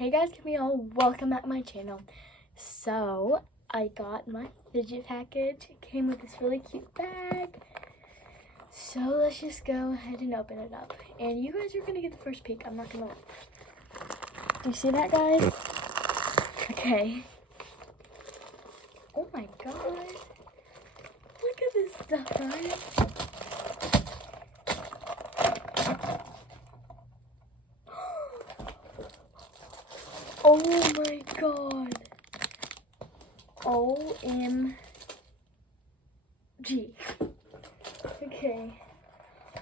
Hey guys, welcome back to my channel. So, I got my fidget package. It came with this really cute bag. So, let's just go ahead and open it up. And you guys are going to get the first peek. I'm not going to lie. Do you see that, guys? Okay. Oh my god. Look at this stuff, guys. Oh my god. OMG. Okay.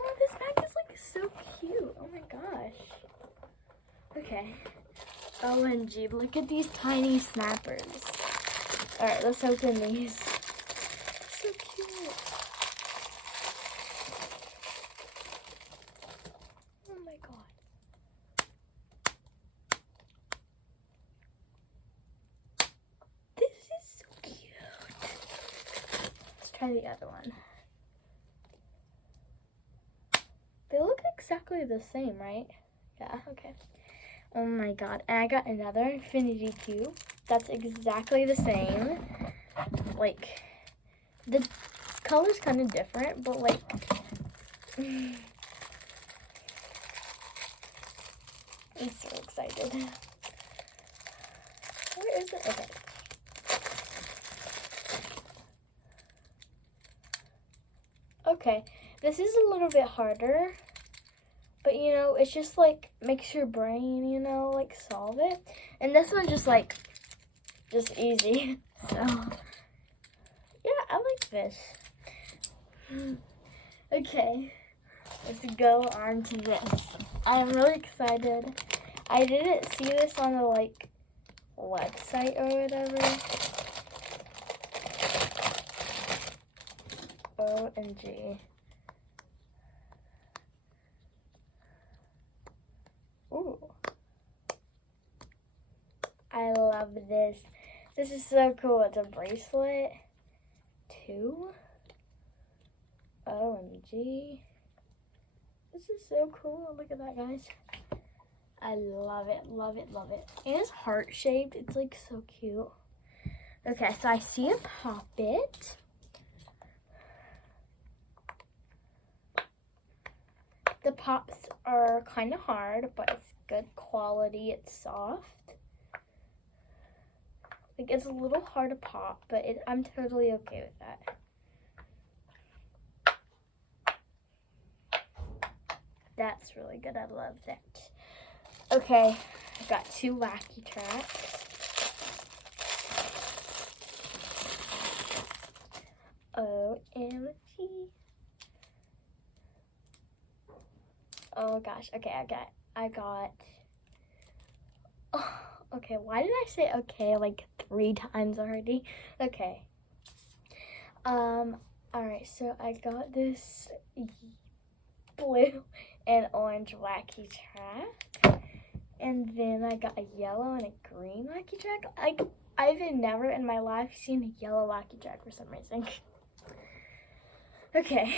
Oh, this bag is like so cute. Oh my gosh. Okay. OMG. Look at these tiny snappers. Alright, let's open these. So cute. Oh my god. Try the other one. They look exactly the same, right? Yeah, okay. Oh my god. And I got another infinity cube. That's exactly the same. Like, the color's kind of different, but like... I'm so excited. Where is it? Okay. Okay, this is a little bit harder, but you know, it's just like makes your brain, you know, like solve it. And this one's just like, just easy. So, yeah, I like this. Okay, let's go on to this. I'm really excited. I didn't see this on the like website or whatever. OMG. Ooh. I love this. This is so cool. It's a bracelet too. OMG. This is so cool. Look at that, guys. I love it, love it, love it. And it's heart-shaped. It's like so cute. Okay, so I see a Pop-It. The pops are kind of hard, but it's good quality. It's soft. Like, it's a little hard to pop, but I'm totally okay with that. That's really good. I love that. Okay, I got 2 wacky tracks. OMG. Oh gosh, okay, I got, oh, okay, why did I say okay like 3 times already? Okay. Alright, so I got this blue and orange wacky track. And then I got a yellow and a green wacky track. I've never in my life seen a yellow wacky track for some reason. Okay.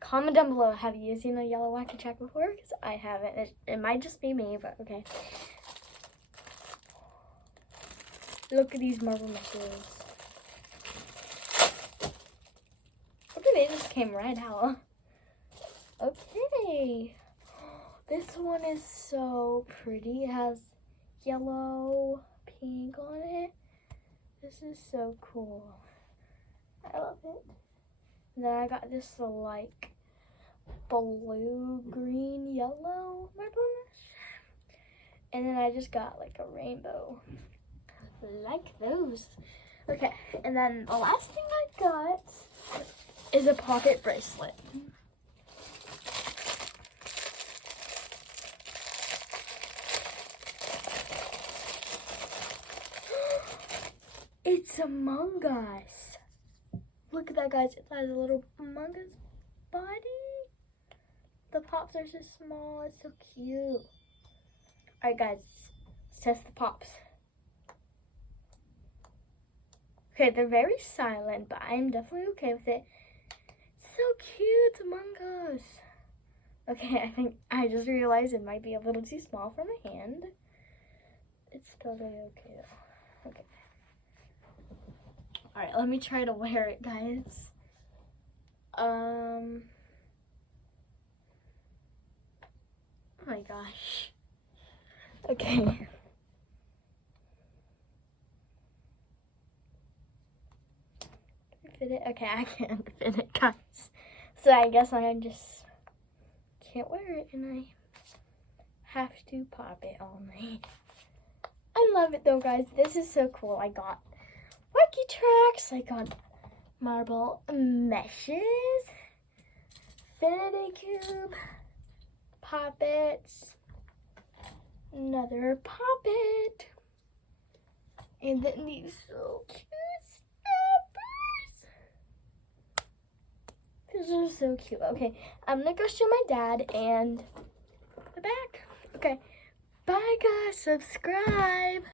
Comment down below, have you seen a yellow wacky track before? Because I haven't. It might just be me, but okay. Look at these marble meshes. Okay, they just came right out. Okay. This one is so pretty. It has yellow, pink on it. This is so cool. I love it. Then I got this like blue, green, yellow marble mesh. And then I just got like a rainbow. Like those. Okay, and then the last thing I got is a pocket bracelet. It's Among Us. Look at that, guys. It has a little Among Us body. The pops are so small. It's so cute. Alright, guys. Let's test the pops. Okay, they're very silent, but I'm definitely okay with it. It's so cute. It's Among Us. Okay, I think I just realized it might be a little too small for my hand. It's totally okay though. Okay. Alright, let me try to wear it, guys. Oh my gosh. Okay. Fit it? Okay, I can't fit it, guys. So I guess I just can't wear it and I have to pop it on me. I love it though, guys. This is so cool. I got Wacky tracks. I got marble meshes, infinity cube, poppets, another poppet, and then these so cute snappers. These are so cute. Okay, I'm gonna go show my dad and the back. Okay, bye guys, subscribe.